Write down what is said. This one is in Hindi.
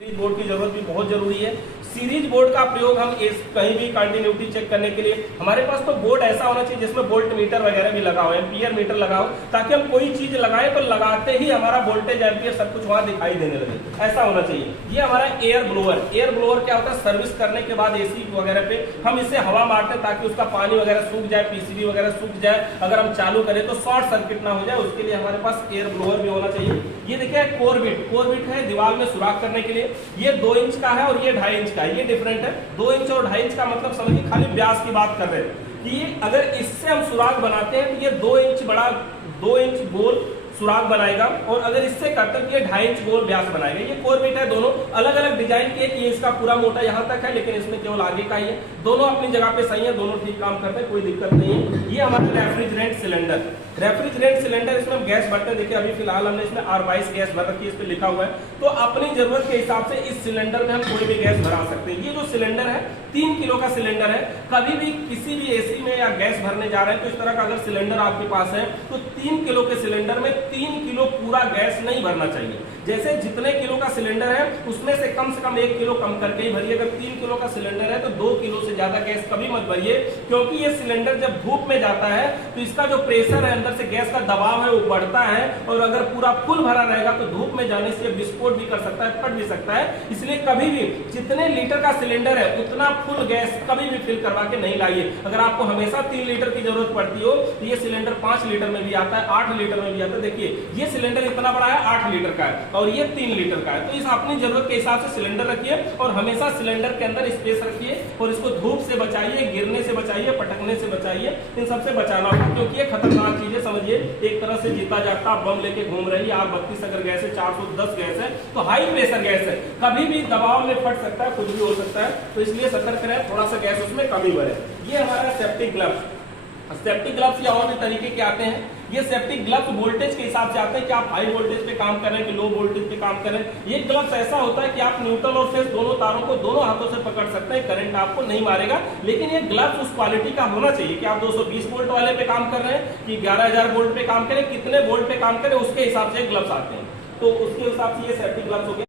सीरीज बोर्ड की जरूरत भी बहुत जरूरी है। सीरीज बोर्ड का प्रयोग हम कहीं भी कंटिन्यूटी चेक करने के लिए, हमारे पास तो बोर्ड ऐसा होना चाहिए जिसमें वोल्ट मीटर वगैरह भी लगा हो, एम्पियर मीटर लगा हो, ताकि हम कोई चीज लगाएं तो लगाते ही हमारा वोल्टेज एम्पियर सब कुछ वहां दिखाई देने लगे, ऐसा होना चाहिए। ये हमारा एयर ब्लोअर क्या होता है, सर्विस करने के बाद एसी वगैरह पे हम इसे हवा मारते हैं ताकि उसका पानी वगैरह सूख जाए, पीसीबी वगैरह सूख जाए, अगर हम चालू करें तो शॉर्ट सर्किट ना हो जाए, उसके लिए हमारे पास एयर ब्लोअर भी होना चाहिए। ये देखिए कोरबिट है दीवार में सुराख करने के लिए, ये 2 इंच का है और ये 2.5 इंच का है, ये डिफरेंट है। 2 इंच और 2.5 इंच का मतलब समझिए खाली व्यास की बात कर रहे हैं कि अगर इससे हम सुराख बनाते हैं तो ये 2 इंच बड़ा 2 इंच गोल सुराख बनाएगा, और अगर इससे करते हैं तो ये 2.5 इंच गोल व्यास बनाएगा। ये कोरबिट है, दोनों अलग अलग डिजाइन के, ये इसका पूरा मोटा यहाँ तक है लेकिन इसमें केवल आगे का ही है। दोनों अपनी जगह पे सही है, दोनों ठीक काम करते हैं, कोई दिक्कत नहीं है। ये हमारा रेफ्रिजरेंट सिलेंडर, इसमें हम गैस भरते हैं। देखिए अभी फिलहाल हमने इसमें R22 गैस भर रखी है, इस पे लिखा हुआ है, तो अपनी जरूरत के हिसाब से इस सिलेंडर में हम कोई भी गैस भरा सकते हैं। ये जो सिलेंडर है 3 किलो का सिलेंडर है। कभी भी किसी भी एसी में या गैस भरने जा रहे हैं तो इस तरह का अगर सिलेंडर आपके पास है तो 3 किलो के सिलेंडर में 3 किलो पूरा गैस नहीं भरना चाहिए। जैसे जितने किलो का सिलेंडर है उसमें से कम 1 किलो कम करके ही भरिए। अगर 3 किलो का सिलेंडर है तो 2 किलो से ज्यादा गैस कभी मत भरिए, क्योंकि ये सिलेंडर जब धूप में जाता है तो इसका जो प्रेशर है, अंदर से गैस का दबाव है, वो बढ़ता है, और अगर पूरा फुल भरा रहेगा तो धूप में जाने से विस्फोट भी कर सकता है, फट भी सकता है। इसलिए कभी भी जितने लीटर का सिलेंडर है उतना फुल गैस कभी भी फिल करवा के नहीं लाइए। अगर आपको हमेशा 3 लीटर की जरूरत पड़ती हो तो ये सिलेंडर 5 लीटर में भी आता है, 8 लीटर में भी आता है। देखिए ये सिलेंडर इतना बड़ा है, 8 लीटर का है, और ये 3 लीटर का है। तो इस अपनी जरूरत के हिसाब से सिलेंडर रखिए और हमेशा सिलेंडर के अंदर स्पेस रखिए, और इसको धूप से बचाइए, गिरने से बचाइए, पटकने से बचाइए, इन सबसे बचाना होगा, क्योंकि ये खतरनाक चीज है। समझिए एक तरह से जीता जागता बम लेके घूम रही है। R32 अगर गैस है, 410 गैस है, तो हाई प्रेशर गैस है, कभी भी दबाव में फट सकता है, कुछ भी हो सकता है, तो इसलिए सतर्क रहें, थोड़ा सा गैस उसमें कमी बढ़े। ये हमारा सेफ्टी ग्लव्स या और भी तरीके के आते हैं। ये सेफ्टी ग्लव्स वोल्टेज के हिसाब से आते हैं कि आप हाई वोल्टेज पे काम कर रहे हैं कि लो वोल्टेज पे काम कर रहे हैं। ये ग्लव्स ऐसा होता है कि आप न्यूट्रल और फेस दोनों तारों को दोनों हाथों से पकड़ सकते हैं, करंट आपको नहीं मारेगा। लेकिन ये ग्लव्स उस क्वालिटी का होना चाहिए कि आप 220 वोल्ट वाले पे काम कर रहे हैं कि 11000 वोल्ट पे काम करें, कितने वोल्ट पे काम करें, उसके हिसाब से ग्लव्स आते हैं। तो उसके हिसाब से ये सेफ्टी ग्लव्स हो गए।